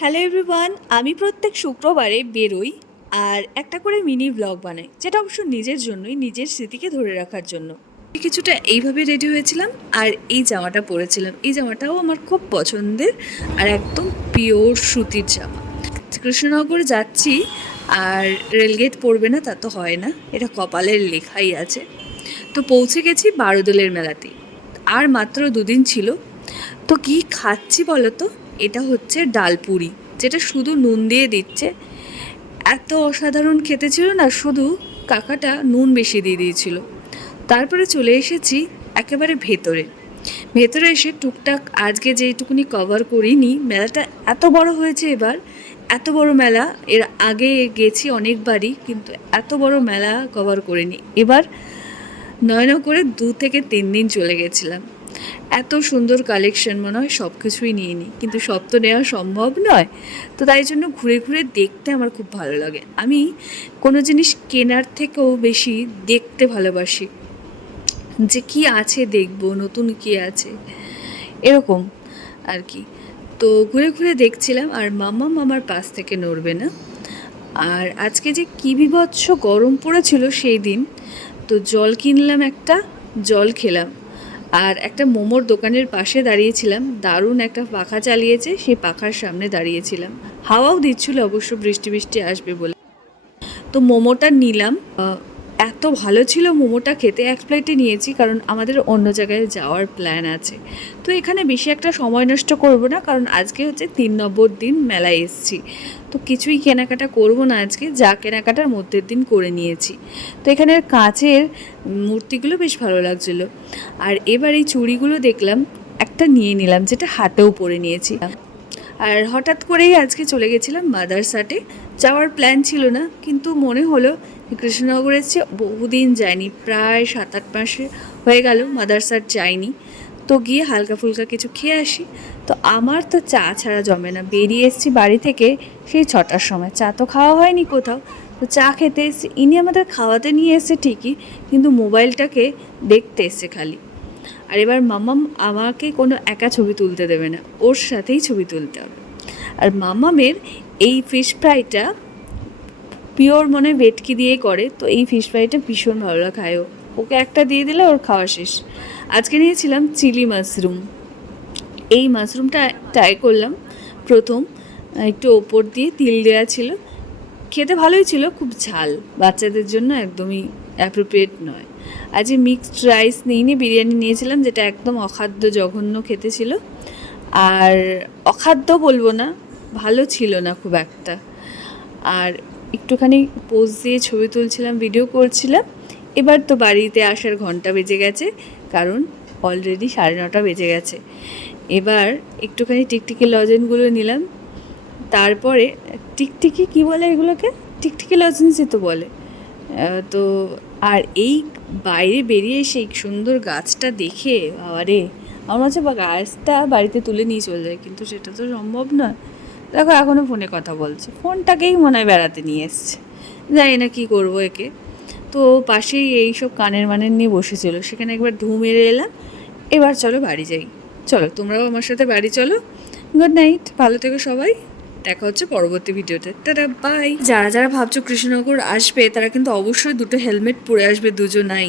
Hello everyone, আমি প্রত্যেক শুক্রবারে বেরোই আর একটা করে মিনি ব্লগ বানাই, যেটা অবশ্য নিজের জন্যই, নিজের স্মৃতিকে ধরে রাখার জন্য। কিছুটা এইভাবে রেডি হয়েছিলাম আর এই জামাটা পরেছিলাম। এই জামাটাও আমার খুব পছন্দের আর একদম পিওর সুতির জামা। কৃষ্ণনগর যাচ্ছি আর রেলগেট পড়বে না, তা তো হয় না। এটা কপালের লেখাই আছে। তো পৌঁছে গেছি বারোদোলের মেলাতে আর মাত্র দুদিন ছিল। তো কি খাচ্ছি বলো তো এটা হচ্ছে ডালপুরি, যেটা শুধু নুন দিয়ে দিচ্ছে। এত অসাধারণ খেতে ছিল না, শুধু কাকাটা নুন বেশি দিয়ে দিয়েছিল। তারপরে চলে এসেছি একেবারে ভেতরে। ভেতরে এসে টুকটাক আজকে যেইটুকুনি কভার করিনি, মেলাটা এত বড় হয়েছে এবার, এত বড় মেলা। এর আগে গেছি অনেকবারই, কিন্তু এত বড় মেলা কভার করিনি। এবার নয় করে দু থেকে তিন দিন চলে গেছিলাম। এত সুন্দর কালেকশন মনে হয় সব কিছুই নিয়ে নিই কিন্তু সব তো নেওয়া সম্ভব নয়। তো তাই জন্য ঘুরে ঘুরে দেখতে আমার খুব ভালো লাগে। আমি কোনো জিনিস কেনার থেকেও বেশি দেখতে ভালোবাসি। যে কি আছে দেখব, নতুন কি আছে, এরকম আর কি। তো ঘুরে ঘুরে দেখছিলাম আর মাম্মা মামার পাশ থেকে নড়বে না। আর আজকে যে কী বিভৎস গরম পড়েছিল সেই দিন। তো জল কিনলাম একটা, জল খেলাম। আর একটা মোমোর দোকানের পাশে দাঁড়িয়েছিলাম। দারুণ একটা পাখা চালিয়েছে সেই পাখার সামনে দাঁড়িয়েছিলাম। হাওয়াও দিচ্ছিল, অবশ্য বৃষ্টি বৃষ্টি আসবে বলে। তো মোমোটা নিলাম। এত ভালো ছিল মোমোটা খেতে। এক প্লেটে নিয়েছি, কারণ আমাদের অন্য জায়গায় যাওয়ার প্ল্যান আছে। তো এখানে বেশি একটা সময় নষ্ট করব না, কারণ আজকে হচ্ছে তিন নম্বর দিন মেলায় এসেছি। তো কিছুই কেনাকাটা করব না আজকে, যা কেনাকাটার মধ্যের দিন করে নিয়েছি। তো এখানের কাঁচের মূর্তিগুলো বেশ ভালো লাগছিল। আর এবার এই চুড়িগুলো দেখলাম, একটা নিয়ে নিলাম, যেটা হাতেও পরে নিয়েছি। আর হঠাৎ করেই আজকে চলে গেছিলাম মাদারসাটে যাওয়ার প্ল্যান ছিল না, কিন্তু মনে হলো যে চেয়ে বহুদিন যায়নি প্রায় সাত আট মাসে হয়ে গেল মাদারসাট যাইনি। তো গিয়ে হালকা ফুলকা কিছু খেয়ে আসি। তো আমার তো চা ছাড়া জমে না। বেরিয়ে এসেছি বাড়ি থেকে সেই ছটার সময়। চা তো খাওয়া হয়নি কোথাও। তো চা খেতে এসেছি। ইনি আমাদের খাওয়াতে নিয়ে এসেছে ঠিকই, কিন্তু মোবাইলটাকে দেখতে এসছে খালি। আর এবার মামাম আমাকে কোনো একা ছবি তুলতে দেবে না। ওর সাথেই ছবি তুলতে হবে। আর মামামের এই ফিশ ফ্রাইটা পিওর মনে ভেটকি দিয়ে করে। তো এই ফিশ ফ্রাইটা ভীষণ ভালো খায় ও। ওকে একটা দিয়ে দিলে ওর খাওয়া শেষ। আজকে নিয়েছিলাম চিলি মাশরুম। এই মাশরুমটা ট্রাই করলাম। প্রথম, একটু ওপর দিয়ে তিল দেওয়া ছিল। খেতে ভালোই ছিল, খুব ঝাল। বাচ্চাদের জন্য একদমই অ্যাপ্রোপ্রিয়েট নয়। আজ মিক্সড রাইস নিইনি বিরিয়ানি নিয়েছিলাম, যেটা একদম অখাদ্য, জঘন্য খেতে ছিল। আর অখাদ্য বলব না, ভালো ছিল না খুব একটা। আর একটুখানি পোজ দিয়ে ছবি তুলছিলাম ভিডিও করছিলাম। এবার তো বাড়িতে আসার ঘণ্টা বেজে গেছে। কারণ অলরেডি সাড়ে নটা বেজে গেছে। এবার একটুখানি টিকটিকি লজেনগুলো নিলাম। তারপরে টিকটিকি কি বলে এগুলোকে? টিকটিকি লজেন্সই তো বলে। তো আর এই বাইরে বেরিয়ে এসে এই সুন্দর গাছটা দেখে, বাবারে, আমার হচ্ছে বা গাছটা বাড়িতে তুলে নিয়ে চলে যায়, কিন্তু সেটা তো সম্ভব নয়। দেখো এখনও ফোনে কথা বলছে। ফোনটাকেই মনে হয় বেড়াতে নিয়ে এসছে। জানি না কী করব একে। তো পাশেই এই সব কানের মানের নিয়ে বসেছিল। সেখানে একবার ধু মেরে এলাম। এবার চলো বাড়ি যাই। চলো, তোমরাও আমার সাথে বাড়ি চলো। গুড নাইট ভালো থেকো সবাই। দেখা হচ্ছে পরবর্তী ভিডিওতে। টাটা বাই যারা যারা ভাবছ কৃষ্ণনগর আসবে, তারা কিন্তু অবশ্যই দুটো হেলমেট পরে আসবে দুজনাই